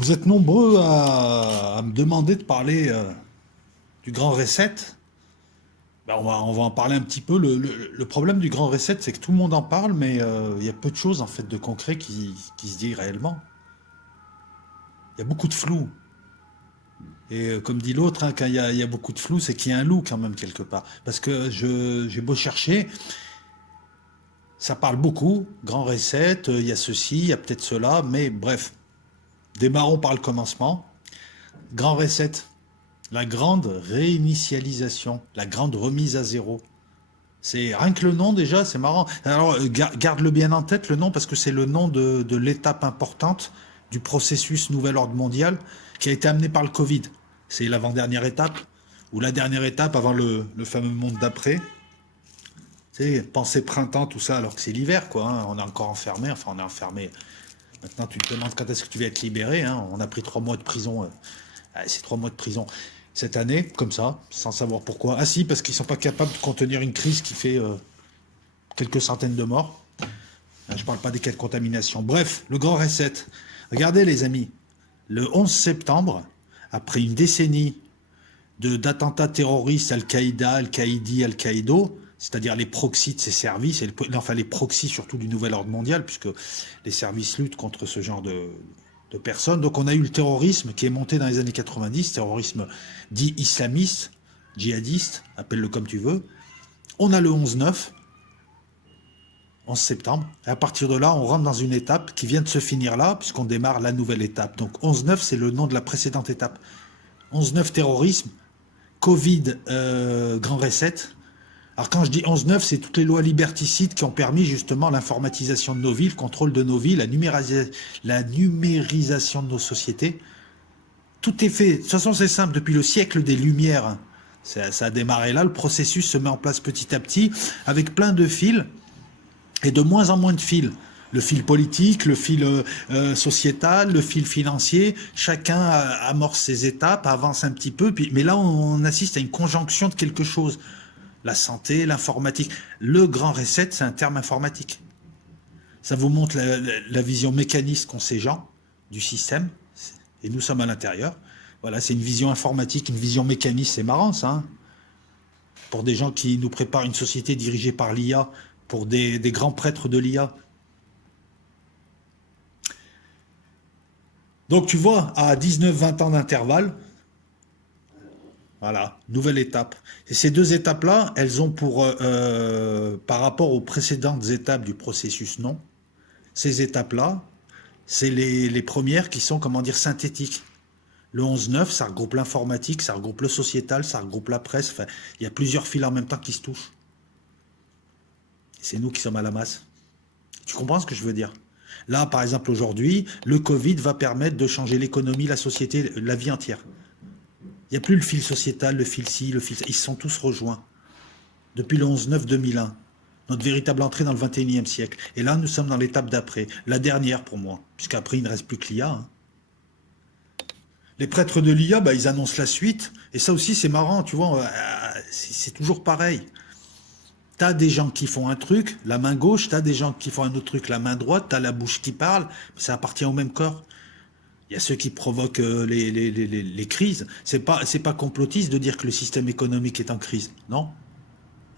Vous êtes nombreux à me demander de parler du grand reset. Ben, on va en parler un petit peu. Le problème du grand reset, c'est que tout le monde en parle, mais il y a peu de choses en fait de concret qui se dit réellement. Il y a beaucoup de flou. Et comme dit l'autre, hein, quand il y a beaucoup de flou, c'est qu'il y a un loup quand même quelque part. Parce que j'ai beau chercher, ça parle beaucoup. Grand reset, il y a ceci, il y a peut-être cela, mais bref, démarrons par le commencement. Grand reset. La grande réinitialisation, la grande remise à zéro. C'est rien que le nom déjà, c'est marrant. Alors garde-le bien en tête le nom parce que c'est le nom de l'étape importante du processus nouvel ordre mondial qui a été amené par le Covid. C'est l'avant-dernière étape ou la dernière étape avant le fameux monde d'après. C'est penser printemps, tout ça, alors que c'est l'hiver, quoi. Hein. On est encore enfermé, enfin on est enfermé. Maintenant tu te demandes quand est-ce que tu vas être libéré. Hein. On a pris 3 mois de prison. C'est 3 mois de prison cette année, comme ça, sans savoir pourquoi. Ah si, parce qu'ils sont pas capables de contenir une crise qui fait quelques centaines de morts. Je parle pas des cas de contamination. Bref, le grand reset. Regardez les amis, le 11 septembre, après une décennie d'attentats terroristes Al-Qaïda, Al-Qaïdi, Al-Qaïdo, c'est-à-dire les proxys de ces services, enfin les proxys surtout du nouvel ordre mondial, puisque les services luttent contre ce genre de personnes. Donc on a eu le terrorisme qui est monté dans les années 90, terrorisme dit islamiste, djihadiste, appelle-le comme tu veux. On a le 11-9, 11 septembre, et à partir de là, on rentre dans une étape qui vient de se finir là, puisqu'on démarre la nouvelle étape. Donc 11-9, c'est le nom de la précédente étape. 11-9, terrorisme, Covid, grand reset. Alors quand je dis 11-9, c'est toutes les lois liberticides qui ont permis justement l'informatisation de nos villes, le contrôle de nos villes, la numérisation de nos sociétés. Tout est fait. De toute façon, c'est simple. Depuis le siècle des Lumières, ça a démarré là. Le processus se met en place petit à petit avec plein de fils et de moins en moins de fils. Le fil politique, le fil sociétal, le fil financier. Chacun amorce ses étapes, avance un petit peu. Mais là, on assiste à une conjonction de quelque chose. La santé, l'informatique. Le grand reset, c'est un terme informatique. Ça vous montre la vision mécaniste qu'ont ces gens du système. Et nous sommes à l'intérieur. Voilà, c'est une vision informatique, une vision mécaniste. C'est marrant, ça. Hein, pour des gens qui nous préparent une société dirigée par l'IA, pour des grands prêtres de l'IA. Donc, tu vois, à 19-20 ans d'intervalle, voilà, nouvelle étape. Et ces deux étapes-là, elles ont pour, par rapport aux précédentes étapes du processus non, ces étapes-là, c'est les premières qui sont, comment dire, synthétiques. Le 11-9, ça regroupe l'informatique, ça regroupe le sociétal, ça regroupe la presse. Enfin, il y a plusieurs fils en même temps qui se touchent. C'est nous qui sommes à la masse. Tu comprends ce que je veux dire? Là, par exemple, aujourd'hui, le Covid va permettre de changer l'économie, la société, la vie entière. Il n'y a plus le fil sociétal, le fil ci, le fil ça. Ils se sont tous rejoints. Depuis le 11-9-2001. Notre véritable entrée dans le 21e siècle. Et là, nous sommes dans l'étape d'après. La dernière pour moi. Puisqu'après, il ne reste plus que l'IA. Hein. Les prêtres de l'IA, bah, ils annoncent la suite. Et ça aussi, c'est marrant. Tu vois, c'est toujours pareil. Tu as des gens qui font un truc, la main gauche. Tu as des gens qui font un autre truc, la main droite. Tu as la bouche qui parle. Mais ça appartient au même corps. Il y a ceux qui provoquent les crises. C'est pas complotiste de dire que le système économique est en crise, non,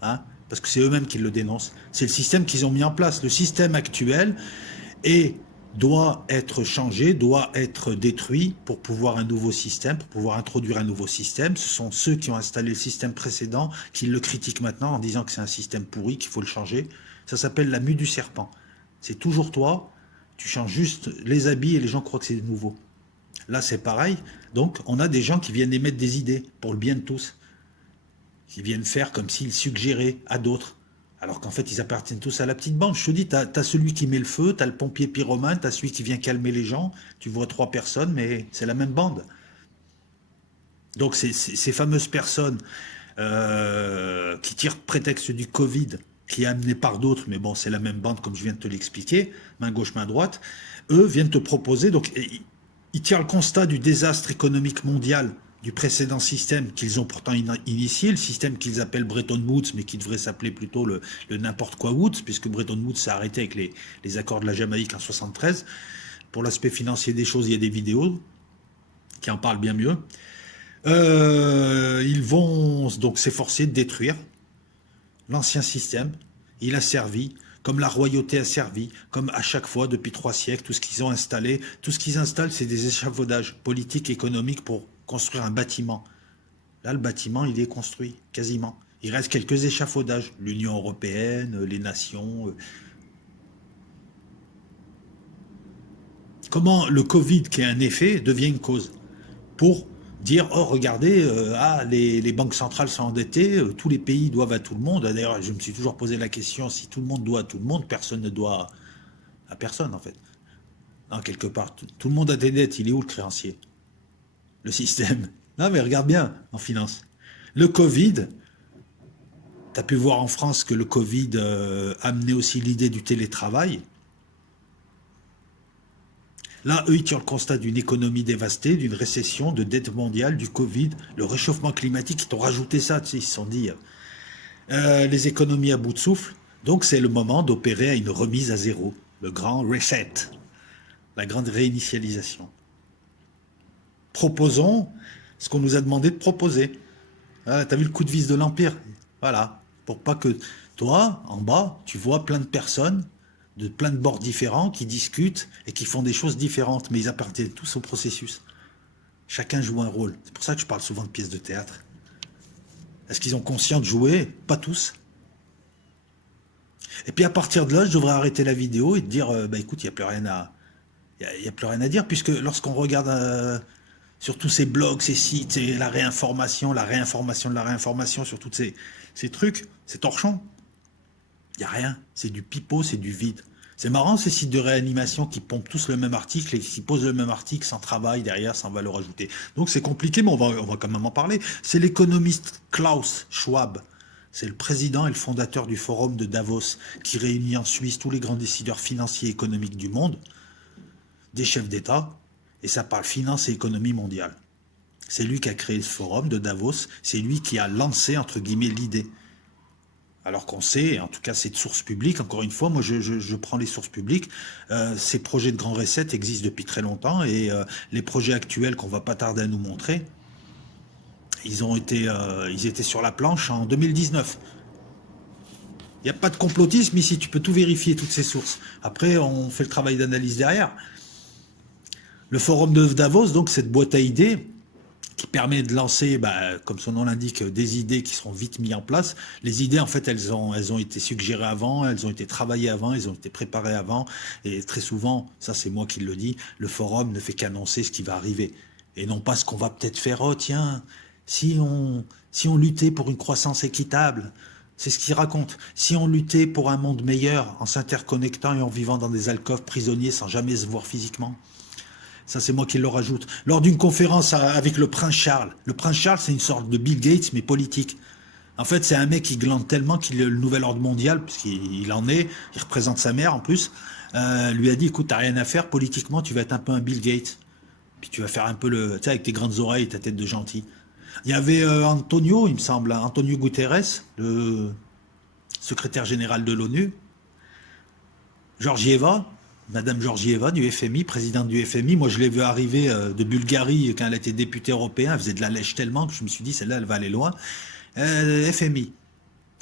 hein, parce que c'est eux-mêmes qui le dénoncent. C'est le système qu'ils ont mis en place. Le système actuel doit être changé, doit être détruit pour pouvoir un nouveau système, pour pouvoir introduire un nouveau système. Ce sont ceux qui ont installé le système précédent qui le critiquent maintenant en disant que c'est un système pourri, qu'il faut le changer. Ça s'appelle la mue du serpent. C'est toujours toi. Tu changes juste les habits et les gens croient que c'est nouveau. Là, c'est pareil. Donc, on a des gens qui viennent émettre des idées pour le bien de tous. Qui viennent faire comme s'ils suggéraient à d'autres. Alors qu'en fait, ils appartiennent tous à la petite bande. Je te dis, tu as celui qui met le feu, tu as le pompier pyromane, tu as celui qui vient calmer les gens. Tu vois 3 personnes, mais c'est la même bande. Donc, ces fameuses personnes qui tirent prétexte du Covid, qui est amené par d'autres, mais bon, c'est la même bande comme je viens de te l'expliquer, main gauche, main droite, eux viennent te proposer, donc ils tirent le constat du désastre économique mondial du précédent système qu'ils ont pourtant initié, le système qu'ils appellent Bretton Woods, mais qui devrait s'appeler plutôt le n'importe quoi Woods, puisque Bretton Woods s'est arrêté avec les accords de la Jamaïque en 73. Pour l'aspect financier des choses, il y a des vidéos, qui en parle bien mieux. Ils vont donc s'efforcer de détruire l'ancien système. Il a servi, comme la royauté a servi, comme à chaque fois depuis 3 siècles, tout ce qu'ils ont installé, tout ce qu'ils installent, c'est des échafaudages politiques, économiques pour construire un bâtiment. Là, le bâtiment, il est construit, quasiment. Il reste quelques échafaudages. L'Union européenne, les nations. Comment le Covid, qui est un effet, devient une cause pour dire, oh regardez, les banques centrales sont endettées, tous les pays doivent à tout le monde. D'ailleurs, je me suis toujours posé la question, si tout le monde doit à tout le monde, personne ne doit à personne en fait. Non, quelque part, tout le monde a des dettes, il est où le créancier? Le système. Non mais regarde bien en finance. Le Covid, tu as pu voir en France que le Covid a amené aussi l'idée du télétravail. Là, eux, ils tirent le constat d'une économie dévastée, d'une récession, de dette mondiale, du Covid, le réchauffement climatique. Ils t'ont rajouté ça, tu sais, ils se sont dit les économies à bout de souffle. Donc, c'est le moment d'opérer à une remise à zéro, le grand reset, la grande réinitialisation. Proposons ce qu'on nous a demandé de proposer. Ah, t'as vu le coup de vis de l'Empire? Voilà. Pour pas que toi, en bas, tu vois plein de personnes de plein de bords différents qui discutent et qui font des choses différentes, mais ils appartiennent tous au processus. Chacun joue un rôle. C'est pour ça que je parle souvent de pièces de théâtre. Est-ce qu'ils ont conscience de jouer? Pas tous. Et puis à partir de là, je devrais arrêter la vidéo et te dire, bah écoute, il n'y a plus rien y a plus rien à dire, puisque lorsqu'on regarde sur tous ces blogs, ces sites, et la réinformation de la réinformation sur tous ces trucs, c'est torchon. Il n'y a rien, c'est du pipeau, c'est du vide. C'est marrant ces sites de réanimation qui pompent tous le même article et qui posent le même article sans travail derrière, sans valeur ajoutée. Donc c'est compliqué, mais on va quand même en parler. C'est l'économiste Klaus Schwab. C'est le président et le fondateur du forum de Davos qui réunit en Suisse tous les grands décideurs financiers et économiques du monde, des chefs d'État, et ça parle finance et économie mondiale. C'est lui qui a créé ce forum de Davos, c'est lui qui a lancé, entre guillemets, l'idée. Alors qu'on sait, en tout cas c'est de sources publiques, encore une fois, moi je prends les sources publiques, ces projets de grands recettes existent depuis très longtemps et les projets actuels qu'on va pas tarder à nous montrer, ils étaient sur la planche en 2019. Il n'y a pas de complotisme ici, tu peux tout vérifier, toutes ces sources. Après, on fait le travail d'analyse derrière. Le forum de Davos, donc cette boîte à idées, qui permet de lancer, comme son nom l'indique, des idées qui seront vite mises en place. Les idées, en fait, elles ont été suggérées avant, elles ont été travaillées avant, elles ont été préparées avant. Et très souvent, ça c'est moi qui le dis, le forum ne fait qu'annoncer ce qui va arriver. Et non pas ce qu'on va peut-être faire. Oh tiens, si on luttait pour une croissance équitable, c'est ce qu'il raconte. Si on luttait pour un monde meilleur en s'interconnectant et en vivant dans des alcôves prisonniers sans jamais se voir physiquement. Ça, c'est moi qui le rajoute. Lors d'une conférence avec le prince Charles. Le prince Charles, c'est une sorte de Bill Gates, mais politique. En fait, c'est un mec qui glande tellement qu'il est le nouvel ordre mondial, puisqu'il en est, il représente sa mère en plus, lui a dit, écoute, t'as rien à faire, politiquement, tu vas être un peu un Bill Gates. Puis tu vas faire un peu tu sais, avec tes grandes oreilles, ta tête de gentil. Il y avait Antonio, il me semble, Antonio Guterres, le secrétaire général de l'ONU, Georgieva, Madame Georgieva du FMI, présidente du FMI. Moi, je l'ai vu arriver de Bulgarie quand elle était députée européenne. Elle faisait de la lèche tellement que je me suis dit, celle-là, elle va aller loin. FMI.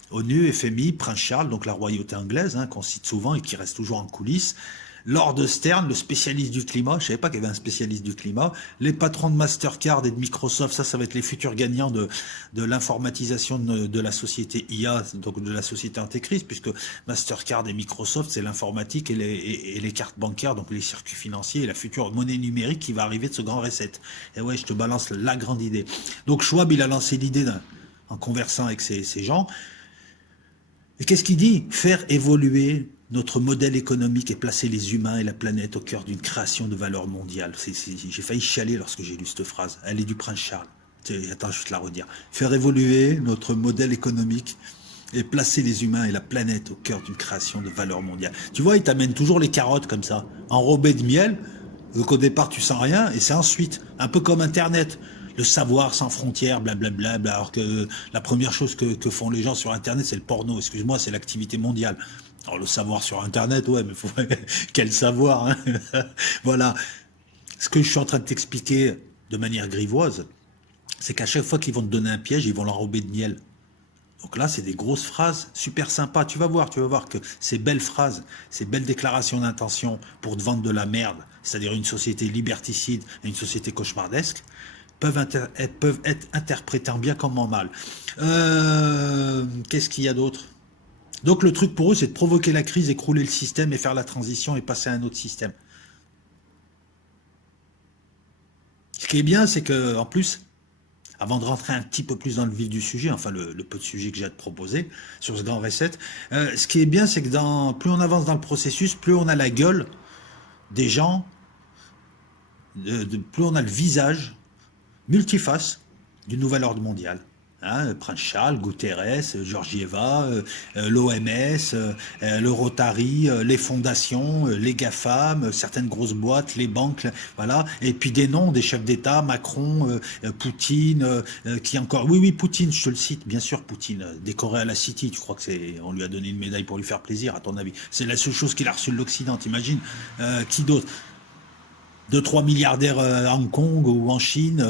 ONU, FMI, Prince Charles, donc la royauté anglaise, qu'on cite souvent et qui reste toujours en coulisses. Lord Stern, le spécialiste du climat. Je ne savais pas qu'il y avait un spécialiste du climat. Les patrons de Mastercard et de Microsoft, ça va être les futurs gagnants de l'informatisation de la société IA, donc de la société intégriste, puisque Mastercard et Microsoft, c'est l'informatique et les cartes bancaires, donc les circuits financiers et la future monnaie numérique qui va arriver de ce grand reset. Et ouais, je te balance la grande idée. Donc Schwab, il a lancé l'idée en conversant avec ces gens. Et qu'est-ce qu'il dit? Faire évoluer notre modèle économique et placer les humains et la planète au cœur d'une création de valeur mondiale. J'ai failli chialer lorsque j'ai lu cette phrase. Elle est du prince Charles. Attends, je vais te la redire. Faire évoluer notre modèle économique et placer les humains et la planète au cœur d'une création de valeur mondiale. Tu vois, il t'amène toujours les carottes comme ça, enrobées de miel. Donc au départ, tu sens rien et c'est ensuite, un peu comme Internet. Le savoir sans frontières, blablabla, alors que la première chose que font les gens sur Internet, c'est le porno. Excuse-moi, c'est l'activité mondiale. Alors le savoir sur Internet, ouais, mais quel savoir, hein. Voilà. Ce que je suis en train de t'expliquer de manière grivoise, c'est qu'à chaque fois qu'ils vont te donner un piège, ils vont l'enrober de miel. Donc là, c'est des grosses phrases super sympas. Tu vas voir que ces belles phrases, ces belles déclarations d'intention pour te vendre de la merde, c'est-à-dire une société liberticide et une société cauchemardesque, peuvent être interprétées en bien comme en mal. Qu'est-ce qu'il y a d'autre? Donc le truc pour eux, c'est de provoquer la crise, écrouler le système et faire la transition et passer à un autre système. Ce qui est bien, c'est que en plus, avant de rentrer un petit peu plus dans le vif du sujet, enfin le peu de sujet que j'ai à te proposer sur ce grand reset, ce qui est bien, c'est que plus on avance dans le processus, plus on a la gueule des gens, plus on a le visage multiface du nouvel ordre mondial. Hein, Prince Charles, Guterres, Georgieva, l'OMS, le Rotary, les fondations, les GAFAM, certaines grosses boîtes, les banques, voilà. Et puis des noms, des chefs d'État, Macron, Poutine, qui encore... Oui, oui, Poutine, je te le cite, bien sûr, Poutine, décoré à la City. Tu crois que on lui a donné une médaille pour lui faire plaisir, à ton avis? C'est la seule chose qu'il a reçue de l'Occident, t'imagines? Qui d'autre? 2-3 milliardaires à Hong Kong ou en Chine,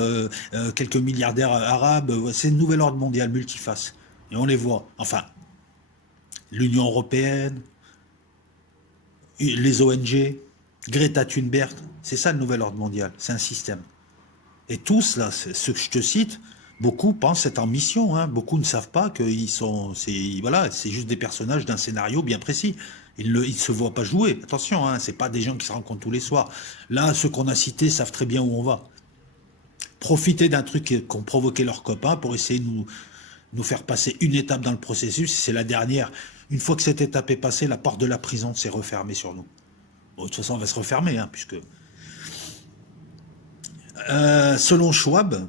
quelques milliardaires arabes, c'est le nouvel ordre mondial multiface. Et on les voit. Enfin, l'Union européenne, les ONG, Greta Thunberg, c'est ça le nouvel ordre mondial, c'est un système. Et tous, là, ceux que je te cite, beaucoup pensent être en mission, hein. Beaucoup ne savent pas qu'ils sont... Voilà, c'est juste des personnages d'un scénario bien précis. Ils ne se voient pas jouer. Attention, hein, c'est pas des gens qui se rencontrent tous les soirs. Là, ceux qu'on a cités savent très bien où on va. Profiter d'un truc qu'ont provoqué leurs copains pour essayer de nous faire passer une étape dans le processus. C'est la dernière. Une fois que cette étape est passée, la porte de la prison s'est refermée sur nous. Bon, de toute façon, on va se refermer, hein, puisque... selon Schwab,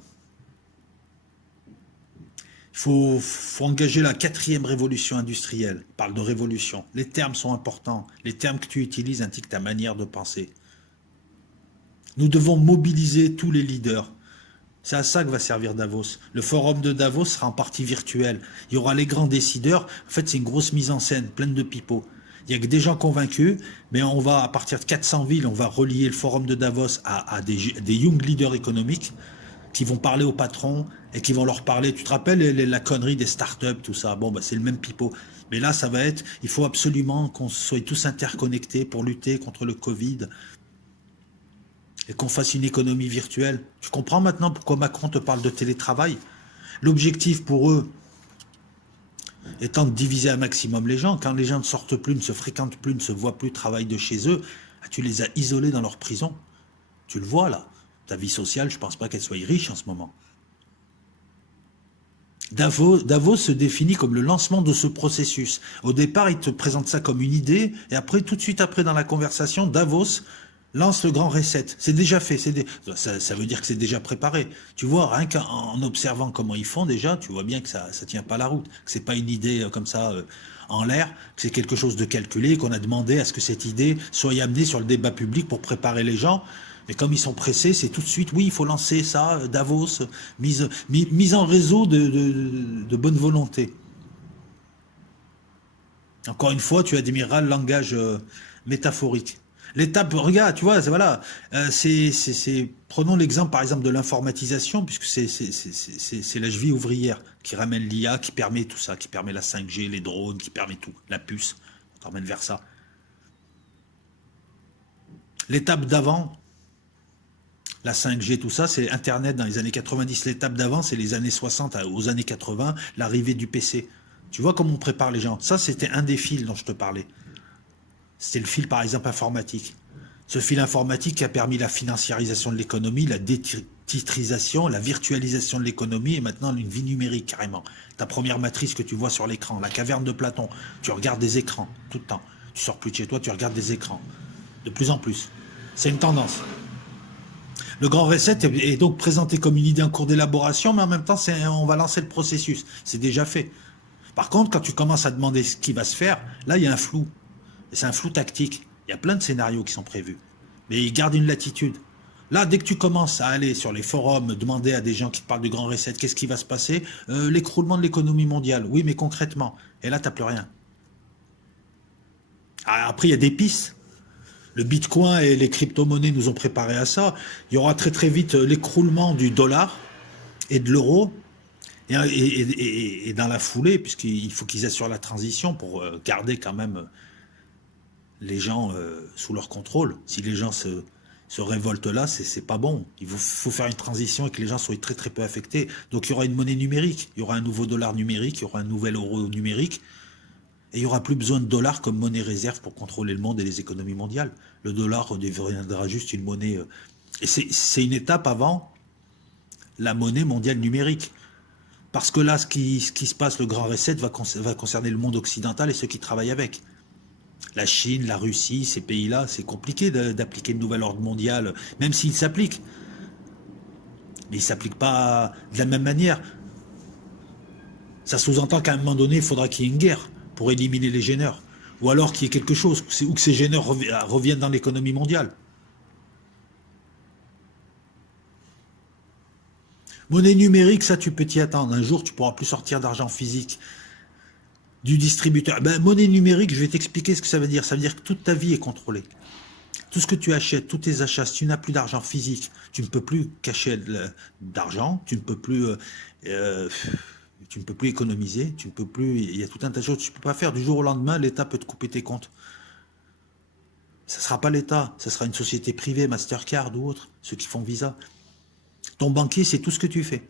faut engager la 4e révolution industrielle. Il parle de révolution. Les termes sont importants. Les termes que tu utilises indiquent ta manière de penser. Nous devons mobiliser tous les leaders. C'est à ça que va servir Davos. Le forum de Davos sera en partie virtuel. Il y aura les grands décideurs. En fait, c'est une grosse mise en scène, pleine de pipeaux. Il n'y a que des gens convaincus, mais on va, à partir de 400 villes, on va relier le forum de Davos à des young leaders économiques qui vont parler aux patrons et qui vont leur parler. Tu te rappelles la connerie des startups, tout ça? Bon, bah, c'est le même pipeau. Mais là, ça va être, il faut absolument qu'on soit tous interconnectés pour lutter contre le Covid et qu'on fasse une économie virtuelle. Tu comprends maintenant pourquoi Macron te parle de télétravail? L'objectif pour eux étant de diviser un maximum les gens. Quand les gens ne sortent plus, ne se fréquentent plus, ne se voient plus, travaillent de chez eux, tu les as isolés dans leur prison. Tu le vois là. Ta vie sociale, je ne pense pas qu'elle soit riche en ce moment. Davos se définit comme le lancement de ce processus. Au départ, il te présente ça comme une idée, et après, tout de suite après, dans la conversation, Davos lance le grand reset. C'est déjà fait. Ça veut dire que c'est déjà préparé. Tu vois, rien qu'en observant comment ils font déjà, tu vois bien que ça tient pas la route. Que c'est pas une idée comme ça en l'air, que c'est quelque chose de calculé, qu'on a demandé à ce que cette idée soit amenée sur le débat public pour préparer les gens. Et comme ils sont pressés, c'est tout de suite, oui, il faut lancer ça, Davos, mise en réseau de bonne volonté. Encore une fois, tu admireras le langage métaphorique. L'étape, regarde, tu vois, voilà, prenons l'exemple par exemple de l'informatisation, puisque c'est la cheville ouvrière qui ramène l'IA, qui permet tout ça, qui permet la 5G, les drones, qui permet tout, la puce, on t'emmène vers ça. L'étape d'avant, la 5G, tout ça, c'est Internet dans les années 90. L'étape d'avant, c'est les années 60 aux années 80, l'arrivée du PC. Tu vois comment on prépare les gens. Ça, c'était un des fils dont je te parlais. C'était le fil, par exemple, informatique. Ce fil informatique qui a permis la financiarisation de l'économie, la détitrisation, la virtualisation de l'économie et maintenant une vie numérique, carrément. Ta première matrice que tu vois sur l'écran, la caverne de Platon. Tu regardes des écrans tout le temps. Tu sors plus de chez toi, tu regardes des écrans. De plus en plus. C'est une tendance. Le grand reset est donc présenté comme une idée en cours d'élaboration, mais en même temps, on va lancer le processus. C'est déjà fait. Par contre, quand tu commences à demander ce qui va se faire, là, il y a un flou. Et c'est un flou tactique. Il y a plein de scénarios qui sont prévus. Mais ils gardent une latitude. Là, dès que tu commences à aller sur les forums, demander à des gens qui te parlent du grand reset, qu'est-ce qui va se passer? L'écroulement de l'économie mondiale. Oui, mais concrètement. Et là, tu n'as plus rien. Après, il y a des pistes. Le Bitcoin et les crypto-monnaies nous ont préparé à ça. Il y aura très très vite l'écroulement du dollar et de l'euro. Et dans la foulée, puisqu'il faut qu'ils assurent la transition pour garder quand même les gens sous leur contrôle. Si les gens se révoltent là, c'est pas bon. Il faut faire une transition et que les gens soient très très peu affectés. Donc il y aura une monnaie numérique, il y aura un nouveau dollar numérique, il y aura un nouvel euro numérique, et il n'y aura plus besoin de dollars comme monnaie réserve pour contrôler le monde et les économies mondiales. Le dollar deviendra juste une monnaie. Et c'est une étape avant la monnaie mondiale numérique. Parce que là, ce qui se passe, le grand reset va concerner le monde occidental et ceux qui travaillent avec. La Chine, la Russie, ces pays-là, c'est compliqué d'appliquer le nouvel ordre mondial, même s'il s'applique. Mais il ne s'applique pas de la même manière. Ça sous-entend qu'à un moment donné, il faudra qu'il y ait une guerre pour éliminer les gêneurs. Ou alors qu'il y ait quelque chose, ou que ces gêneurs reviennent dans l'économie mondiale. Monnaie numérique, ça tu peux t'y attendre. Un jour, tu pourras plus sortir d'argent physique du distributeur. Ben, monnaie numérique, je vais t'expliquer ce que ça veut dire. Ça veut dire que toute ta vie est contrôlée. Tout ce que tu achètes, tous tes achats, si tu n'as plus d'argent physique, tu ne peux plus cacher d'argent, tu ne peux plus, économiser, tu ne peux plus. Il y a tout un tas de choses que tu ne peux pas faire. Du jour au lendemain, l'État peut te couper tes comptes. Ça ne sera pas l'État, ça sera une société privée, Mastercard ou autre, ceux qui font Visa. Ton banquier, c'est tout ce que tu fais.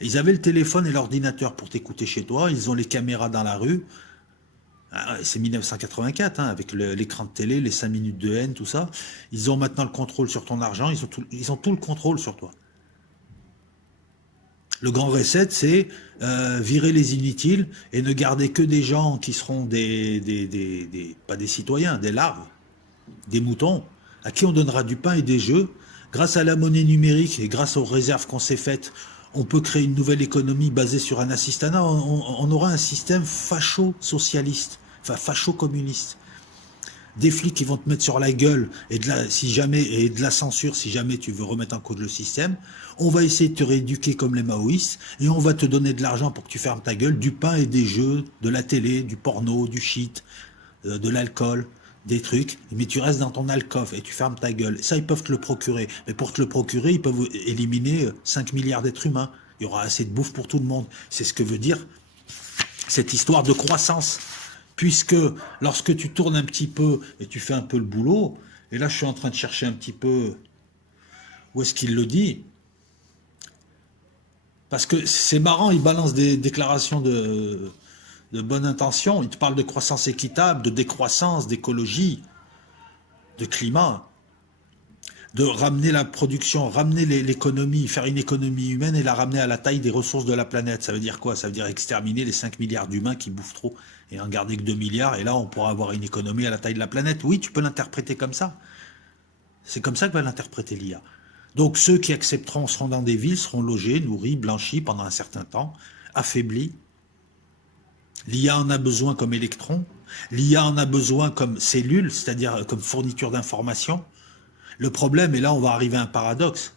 Ils avaient le téléphone et l'ordinateur pour t'écouter chez toi, ils ont les caméras dans la rue. C'est 1984, hein, avec l'écran de télé, les 5 minutes de haine, tout ça. Ils ont maintenant le contrôle sur ton argent, ils ont tout le contrôle sur toi. Le grand reset, c'est virer les inutiles et ne garder que des gens qui seront pas des citoyens, des larves, des moutons, à qui on donnera du pain et des jeux. Grâce à la monnaie numérique et grâce aux réserves qu'on s'est faites, on peut créer une nouvelle économie basée sur un assistanat. On aura un système facho-socialiste, enfin facho-communiste. Des flics qui vont te mettre sur la gueule et de la censure si jamais tu veux remettre en cause le système. On va essayer de te rééduquer comme les maoïstes et on va te donner de l'argent pour que tu fermes ta gueule, du pain et des jeux, de la télé, du porno, du shit, de l'alcool, des trucs, mais tu restes dans ton alcôve et tu fermes ta gueule. Ça, ils peuvent te le procurer. Mais pour te le procurer, ils peuvent éliminer 5 milliards d'êtres humains. Il y aura assez de bouffe pour tout le monde. C'est ce que veut dire cette histoire de croissance. Puisque lorsque tu tournes un petit peu et tu fais un peu le boulot, et là je suis en train de chercher un petit peu où est-ce qu'il le dit, parce que c'est marrant, il balance des déclarations de bonne intention, il te parle de croissance équitable, de décroissance, d'écologie, de climat, de ramener la production, ramener l'économie, faire une économie humaine et la ramener à la taille des ressources de la planète. Ça veut dire quoi? Ça veut dire exterminer les 5 milliards d'humains qui bouffent trop et en garder que 2 milliards, et là on pourra avoir une économie à la taille de la planète. Oui, tu peux l'interpréter comme ça. C'est comme ça que va l'interpréter l'IA. Donc ceux qui accepteront seront dans des villes, seront logés, nourris, blanchis pendant un certain temps, affaiblis. L'IA en a besoin comme électron, l'IA en a besoin comme cellule, c'est-à-dire comme fourniture d'informations. Le problème, et là on va arriver à un paradoxe,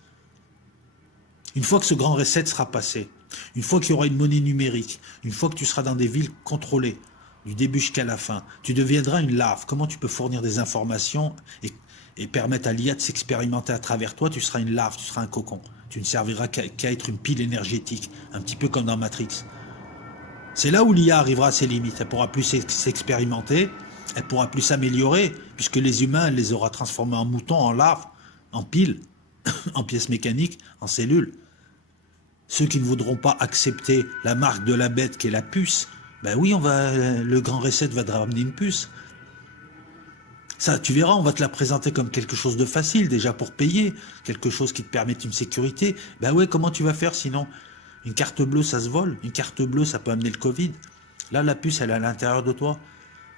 une fois que ce grand reset sera passé, une fois qu'il y aura une monnaie numérique, une fois que tu seras dans des villes contrôlées, du début jusqu'à la fin, tu deviendras une larve. Comment tu peux fournir des informations et permettre à l'IA de s'expérimenter à travers toi? Tu seras une larve, tu seras un cocon. Tu ne serviras qu'à être une pile énergétique, un petit peu comme dans Matrix. C'est là où l'IA arrivera à ses limites. Elle ne pourra plus s'expérimenter, elle ne pourra plus s'améliorer, puisque les humains, elle les aura transformés en moutons, en larves, en piles, en pièces mécaniques, en cellules. Ceux qui ne voudront pas accepter la marque de la bête qui est la puce, ben oui, le grand reset va te ramener une puce. Ça, tu verras, on va te la présenter comme quelque chose de facile, déjà pour payer, quelque chose qui te permette une sécurité. Ben ouais, comment tu vas faire sinon? Une carte bleue, ça se vole. Une carte bleue, ça peut amener le Covid. Là, la puce, elle est à l'intérieur de toi.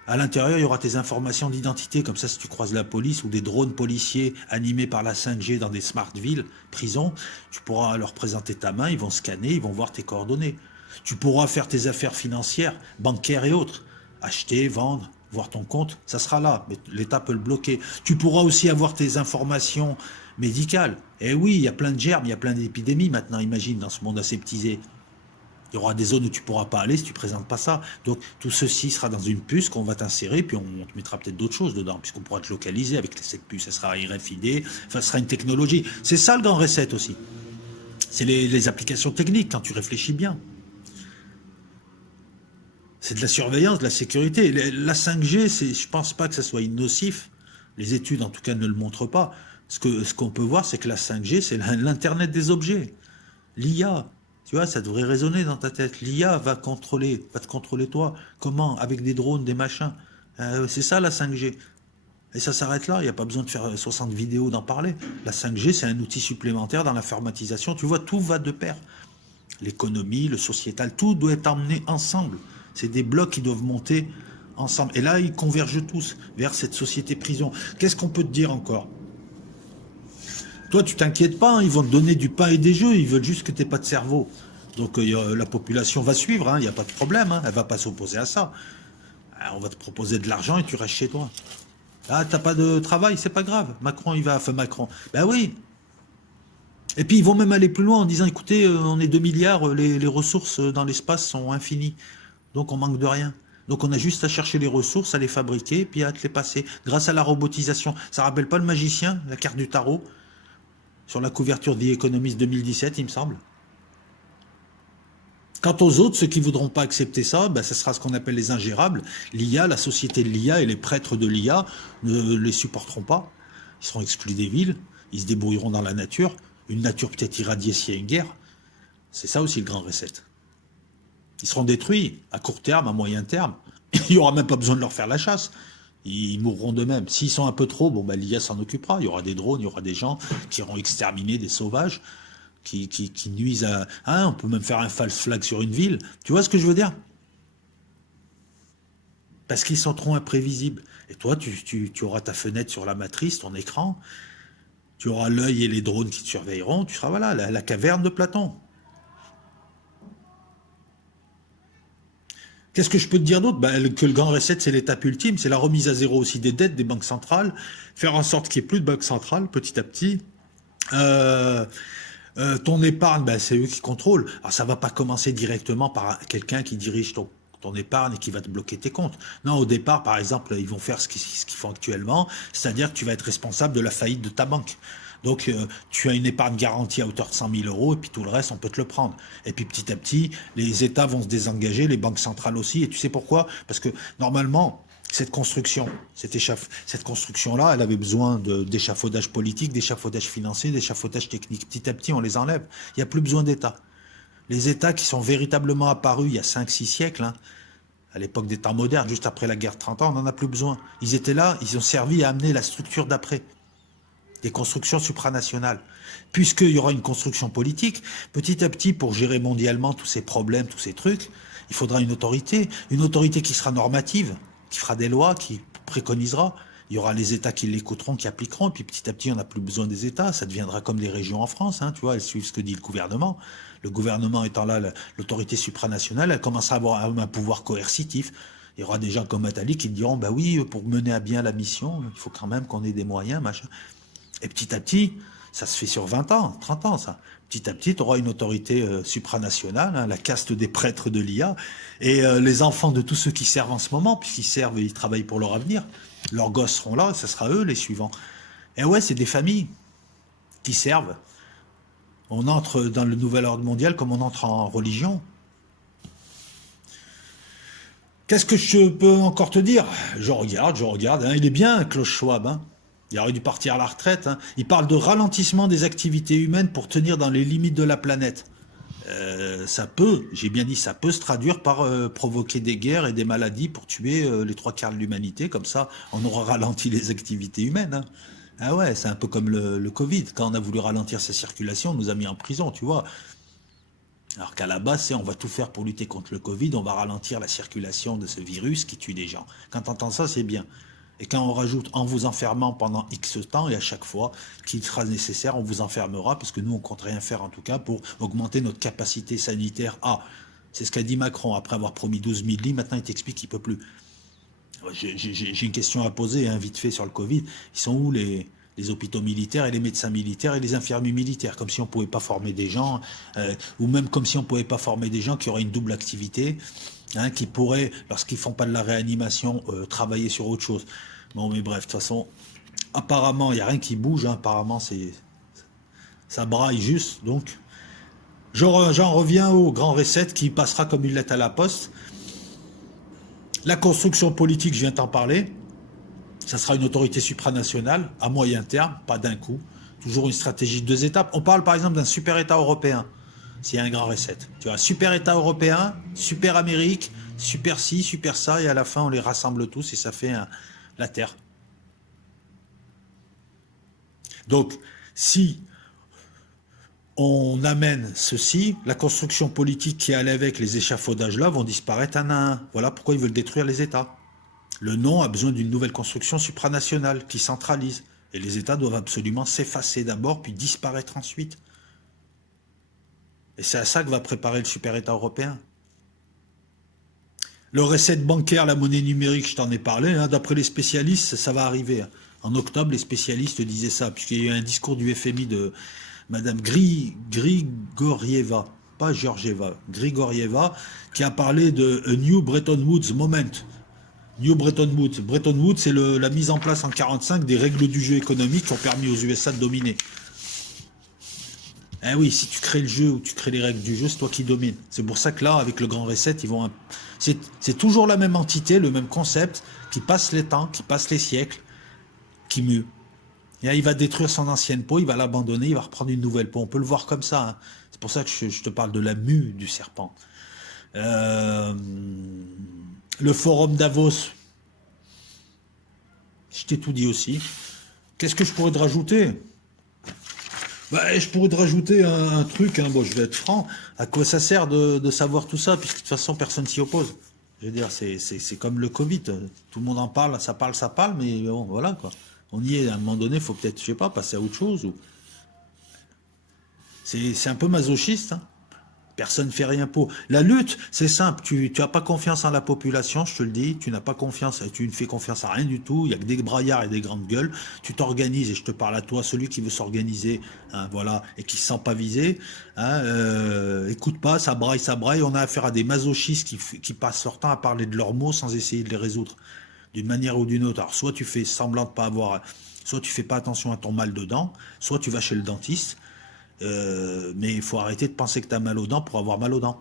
À l'intérieur, il y aura tes informations d'identité. Comme ça, si tu croises la police ou des drones policiers animés par la 5G dans des smart villes, prisons, tu pourras leur présenter ta main, ils vont scanner, ils vont voir tes coordonnées. Tu pourras faire tes affaires financières, bancaires et autres. Acheter, vendre, voir ton compte, ça sera là. Mais l'État peut le bloquer. Tu pourras aussi avoir tes informations médicales. Et oui, il y a plein de germes, il y a plein d'épidémies maintenant, imagine, dans ce monde aseptisé. Il y aura des zones où tu ne pourras pas aller si tu ne présentes pas ça. Donc tout ceci sera dans une puce qu'on va t'insérer, puis on te mettra peut-être d'autres choses dedans, puisqu'on pourra te localiser avec cette puce. Ça sera RFID, enfin ce sera une technologie. C'est ça le grand reset aussi. C'est les applications techniques quand tu réfléchis bien. C'est de la surveillance, de la sécurité. La 5G, je pense pas que ça soit nocif. Les études, en tout cas, ne le montrent pas. Ce qu'on peut voir, c'est que la 5G, c'est l'Internet des objets. L'IA, tu vois, ça devrait résonner dans ta tête. L'IA va te contrôler toi. Comment? Avec des drones, des machins. C'est ça la 5G. Et ça s'arrête là, il n'y a pas besoin de faire 60 vidéos d'en parler. La 5G, c'est un outil supplémentaire dans l'informatisation. Tu vois, tout va de pair. L'économie, le sociétal, tout doit être emmené ensemble. C'est des blocs qui doivent monter ensemble. Et là, ils convergent tous vers cette société prison. Qu'est-ce qu'on peut te dire encore? Toi, tu t'inquiètes pas, hein, ils vont te donner du pain et des jeux, ils veulent juste que tu n'aies pas de cerveau. Donc la population va suivre, il n'y a pas de problème, hein, elle ne va pas s'opposer à ça. On va te proposer de l'argent et tu restes chez toi. Ah, t'as pas de travail, c'est pas grave. Macron, il va, enfin Macron. Ben oui. Et puis ils vont même aller plus loin en disant, écoutez, on est 2 milliards, les ressources dans l'espace sont infinies. Donc on manque de rien. Donc on a juste à chercher les ressources, à les fabriquer, puis à te les passer. Grâce à la robotisation. Ça rappelle pas le magicien, la carte du tarot, sur la couverture de The Economist 2017, il me semble. Quant aux autres, ceux qui ne voudront pas accepter ça, ben, ce sera ce qu'on appelle les ingérables. L'IA, la société de l'IA et les prêtres de l'IA ne les supporteront pas. Ils seront exclus des villes, ils se débrouilleront dans la nature. Une nature peut-être irradiée s'il y a une guerre. C'est ça aussi le grand reset. Ils seront détruits à court terme, à moyen terme. Il n'y aura même pas besoin de leur faire la chasse. Ils mourront d'eux-mêmes. S'ils sont un peu trop, bon, ben, l'IA s'en occupera. Il y aura des drones, il y aura des gens qui iront exterminer des sauvages. Qui nuisent à... Hein, on peut même faire un false flag sur une ville. Tu vois ce que je veux dire? Parce qu'ils sont trop imprévisibles. Et toi, tu auras ta fenêtre sur la matrice, ton écran, tu auras l'œil et les drones qui te surveilleront, tu seras, voilà, la caverne de Platon. Qu'est-ce que je peux te dire d'autre? Ben, que le grand reset, c'est l'étape ultime, c'est la remise à zéro aussi des dettes des banques centrales, faire en sorte qu'il n'y ait plus de banques centrales petit à petit. Ton épargne, ben, c'est eux qui contrôlent. Alors ça va pas commencer directement par quelqu'un qui dirige ton épargne et qui va te bloquer tes comptes. Non, au départ, par exemple, ils vont faire ce qu'ils font actuellement, c'est-à-dire que tu vas être responsable de la faillite de ta banque. Donc, tu as une épargne garantie à hauteur de 100 000 euros, et puis tout le reste, on peut te le prendre. Et puis petit à petit, les États vont se désengager, les banques centrales aussi. Et tu sais pourquoi? Parce que normalement, cette construction, cette construction-là, elle avait besoin d'échafaudage politique, d'échafaudage financier, d'échafaudage technique. Petit à petit, on les enlève. Il n'y a plus besoin d'État. Les États qui sont véritablement apparus il y a 5-6 siècles, hein, à l'époque des temps modernes, juste après la guerre de 30 ans, on n'en a plus besoin. Ils étaient là, ils ont servi à amener la structure d'après. Des constructions supranationales. Puisqu'il y aura une construction politique, petit à petit, pour gérer mondialement tous ces problèmes, tous ces trucs, il faudra une autorité qui sera normative, qui fera des lois, qui préconisera. Il y aura les États qui l'écouteront, qui appliqueront, et puis petit à petit, on n'a plus besoin des États. Ça deviendra comme les régions en France, hein, tu vois, elles suivent ce que dit le gouvernement. Le gouvernement étant là, l'autorité supranationale, elle commencera à avoir un pouvoir coercitif. Il y aura des gens comme Attali qui diront, bah oui, pour mener à bien la mission, il faut quand même qu'on ait des moyens, machin. Et petit à petit, ça se fait sur 20 ans, 30 ans, ça. Petit à petit, tu auras une autorité supranationale, hein, la caste des prêtres de l'IA, et les enfants de tous ceux qui servent en ce moment, puisqu'ils servent et ils travaillent pour leur avenir, leurs gosses seront là, ce sera eux les suivants. Et ouais, c'est des familles qui servent. On entre dans le nouvel ordre mondial comme on entre en religion. Qu'est-ce que je peux encore te dire? Je regarde, hein, il est bien, Klaus Schwab, hein. Il aurait dû partir à la retraite. Hein. Il parle de ralentissement des activités humaines pour tenir dans les limites de la planète. Ça peut, j'ai bien dit, ça peut se traduire par provoquer des guerres et des maladies pour tuer les 3 quarts de l'humanité. Comme ça, on aura ralenti les activités humaines. Hein. Ah ouais, c'est un peu comme le Covid. Quand on a voulu ralentir sa circulation, on nous a mis en prison, tu vois. Alors qu'à la base, c'est on va tout faire pour lutter contre le Covid, on va ralentir la circulation de ce virus qui tue des gens. Quand tu entends ça, c'est bien. Et quand on rajoute en vous enfermant pendant X temps, et à chaque fois qu'il sera nécessaire, on vous enfermera, parce que nous, on compte rien faire en tout cas pour augmenter notre capacité sanitaire. Ah, c'est ce qu'a dit Macron, après avoir promis 12 000 lits, maintenant il t'explique qu'il ne peut plus. J'ai une question à poser, hein, vite fait, sur le Covid. Ils sont où les Les hôpitaux militaires et les médecins militaires et les infirmiers militaires, comme si on ne pouvait pas former des gens, ou même comme si on ne pouvait pas former des gens qui auraient une double activité, hein, qui pourraient, lorsqu'ils font pas de la réanimation, travailler sur autre chose. Bon, mais bref, de toute façon, apparemment, il n'y a rien qui bouge, hein, apparemment, ça braille juste, donc... J'en reviens au grand reset qui passera comme une lettre à la poste. La construction politique, je viens t'en parler. Ça sera une autorité supranationale à moyen terme, pas d'un coup. Toujours une stratégie de 2 étapes. On parle par exemple d'un super État européen, s'il y a un grand reset. Tu vois, super État européen, super Amérique, super ci, super ça, et à la fin on les rassemble tous et ça fait la Terre. Donc, si on amène ceci, la construction politique qui allait avec les échafaudages là vont disparaître un à un. Voilà pourquoi ils veulent détruire les États. Le non a besoin d'une nouvelle construction supranationale qui centralise. Et les États doivent absolument s'effacer d'abord, puis disparaître ensuite. Et c'est à ça que va préparer le super-État européen. Le reset bancaire, la monnaie numérique, je t'en ai parlé, hein, d'après les spécialistes, ça va arriver. En octobre, les spécialistes disaient ça, puisqu'il y a eu un discours du FMI de Madame Grigorieva, pas Georgieva, Grigorieva, qui a parlé de A New Bretton Woods Moment. New Bretton Woods. Bretton Woods, c'est la mise en place en 1945 des règles du jeu économique qui ont permis aux USA de dominer. Eh oui, si tu crées le jeu ou tu crées les règles du jeu, c'est toi qui domines. C'est pour ça que là, avec le grand reset, ils vont... C'est toujours la même entité, le même concept, qui passe les temps, qui passe les siècles, qui mue. Et là, il va détruire son ancienne peau, il va l'abandonner, il va reprendre une nouvelle peau. On peut le voir comme ça. Hein. C'est pour ça que je te parle de la mue du serpent. Le forum Davos, je t'ai tout dit aussi. Qu'est-ce que je pourrais te rajouter? Bah, je pourrais te rajouter un truc, hein. Bon, je vais être franc. À quoi ça sert de savoir tout ça, puisque de toute façon, personne s'y oppose. Je veux dire, c'est comme le Covid. Tout le monde en parle, ça parle, mais bon, voilà, quoi. On y est, à un moment donné, il faut peut-être, je sais pas, passer à autre chose. Ou... C'est un peu masochiste, hein. Personne ne fait rien pour. La lutte, c'est simple. Tu n'as pas confiance en la population, je te le dis. Tu n'as pas confiance, tu ne fais confiance à rien du tout. Il n'y a que des braillards et des grandes gueules. Tu t'organises, et je te parle à toi, celui qui veut s'organiser, hein, voilà, et qui ne se sent pas visé. Hein, écoute pas, ça braille, ça braille. On a affaire à des masochistes qui passent leur temps à parler de leurs maux sans essayer de les résoudre d'une manière ou d'une autre. Alors, soit tu fais semblant de pas avoir, soit tu fais pas attention à ton mal de dents, soit tu vas chez le dentiste. Mais il faut arrêter de penser que tu as mal aux dents pour avoir mal aux dents.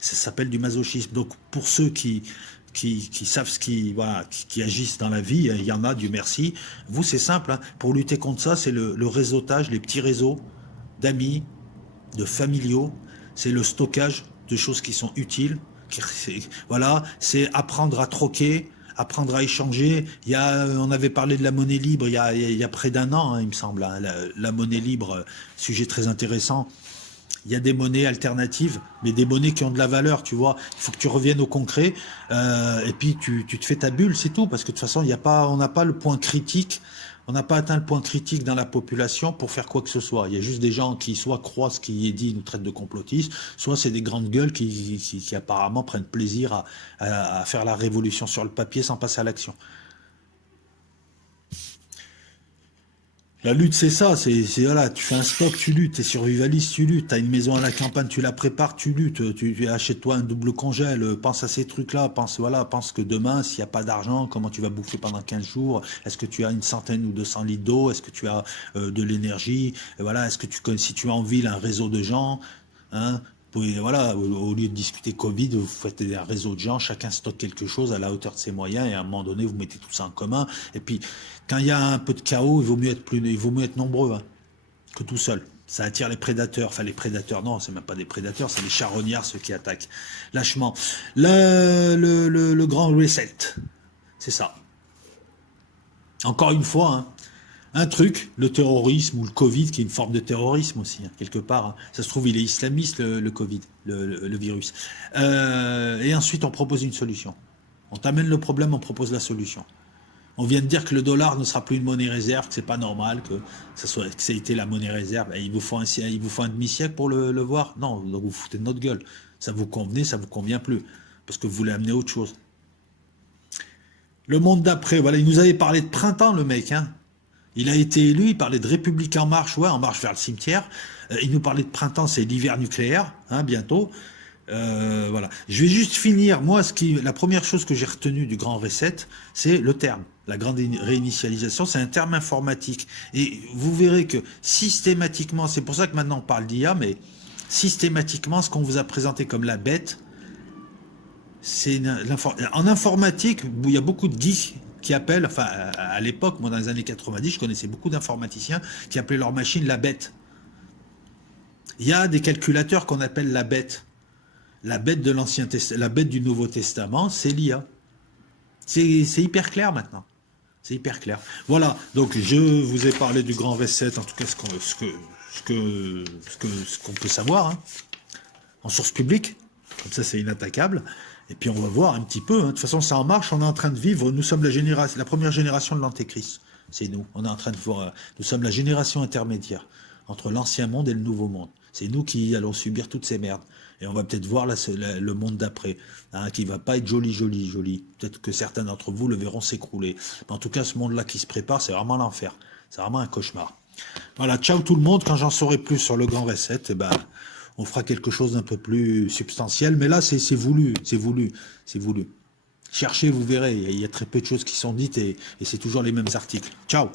Ça s'appelle du masochisme. Donc pour ceux qui savent voilà, qui agissent dans la vie, il y en a, Dieu merci. Vous, c'est simple. Hein. Pour lutter contre ça, c'est le réseautage, les petits réseaux d'amis, de familiaux. C'est le stockage de choses qui sont utiles. Voilà, c'est apprendre à troquer, apprendre à échanger. On avait parlé de la monnaie libre il y a près d'un an, hein, il me semble. Hein, la monnaie libre, sujet très intéressant. Il y a des monnaies alternatives, mais des monnaies qui ont de la valeur, tu vois. Il faut que tu reviennes au concret, et puis tu te fais ta bulle, c'est tout. Parce que de toute façon, on n'a pas le point critique. On n'a pas atteint le point critique dans la population pour faire quoi que ce soit. Il y a juste des gens qui soit croient ce qui est dit, nous traitent de complotistes, soit c'est des grandes gueules qui apparemment prennent plaisir à faire la révolution sur le papier sans passer à l'action. La lutte, c'est ça, voilà, tu fais un stock, tu luttes, t'es survivaliste, tu luttes, t'as une maison à la campagne, tu la prépares, tu luttes, tu achètes-toi un double congèle, pense à ces trucs-là, pense que demain, s'il n'y a pas d'argent, comment tu vas bouffer pendant 15 jours, est-ce que tu as une centaine ou 200 litres d'eau, est-ce que tu as de l'énergie, voilà, est-ce que si tu as en ville un réseau de gens, hein, voilà, au lieu de discuter Covid, vous faites un réseau de gens, chacun stocke quelque chose à la hauteur de ses moyens et à un moment donné, vous mettez tout ça en commun. Et puis, quand il y a un peu de chaos, il vaut mieux être nombreux, hein, que tout seul. Ça attire les prédateurs. Enfin, les prédateurs, non, c'est même pas des prédateurs, c'est les charognards, ceux qui attaquent lâchement. Le grand reset, c'est ça. Encore une fois, hein, un truc, le terrorisme ou le Covid, qui est une forme de terrorisme aussi, hein, quelque part. Hein. Ça se trouve, il est islamiste, le Covid, le virus. Et ensuite, on propose une solution. On t'amène le problème, on propose la solution. On vient de dire que le dollar ne sera plus une monnaie réserve, que c'est pas normal, que ça ait été la monnaie réserve. Et il vous faut un demi-siècle pour le voir? Non, donc vous foutez de notre gueule. Ça vous convenait, ça vous convient plus. Parce que vous voulez amener autre chose. Le monde d'après, voilà, il nous avait parlé de printemps, le mec, hein. Il a été élu, il parlait de République en marche, ouais, en marche vers le cimetière. Il nous parlait de printemps, c'est l'hiver nucléaire, hein, bientôt. Voilà. Je vais juste finir. Moi, la première chose que j'ai retenue du grand reset, c'est le terme. La grande réinitialisation, c'est un terme informatique. Et vous verrez que systématiquement, c'est pour ça que maintenant on parle d'IA, mais systématiquement, ce qu'on vous a présenté comme la bête, c'est en informatique, où il y a beaucoup de geeks qui appellent, enfin à l'époque, moi dans les années 90, je connaissais beaucoup d'informaticiens qui appelaient leur machine la bête. Il y a des calculateurs qu'on appelle la bête. La bête de l'Ancien Testament, la bête du Nouveau Testament, c'est l'IA. C'est hyper clair maintenant. C'est hyper clair. Voilà, donc je vous ai parlé du grand reset, en tout cas ce qu'on peut savoir, hein, en source publique. Comme ça, c'est inattaquable. Et puis on va voir un petit peu. Hein. De toute façon, ça en marche. On est en train de vivre. Nous sommes la première génération de l'Antéchrist. C'est nous. On est en train de voir. Nous sommes la génération intermédiaire entre l'ancien monde et le nouveau monde. C'est nous qui allons subir toutes ces merdes. Et on va peut-être voir le monde d'après, hein, qui va pas être joli, joli, joli. Peut-être que certains d'entre vous le verront s'écrouler. Mais en tout cas, ce monde-là qui se prépare, c'est vraiment l'enfer. C'est vraiment un cauchemar. Voilà, ciao tout le monde. Quand j'en saurai plus sur le grand reset, eh ben, on fera quelque chose d'un peu plus substantiel. Mais là, c'est voulu, c'est voulu, c'est voulu. Cherchez, vous verrez. Il y a très peu de choses qui sont dites et c'est toujours les mêmes articles. Ciao.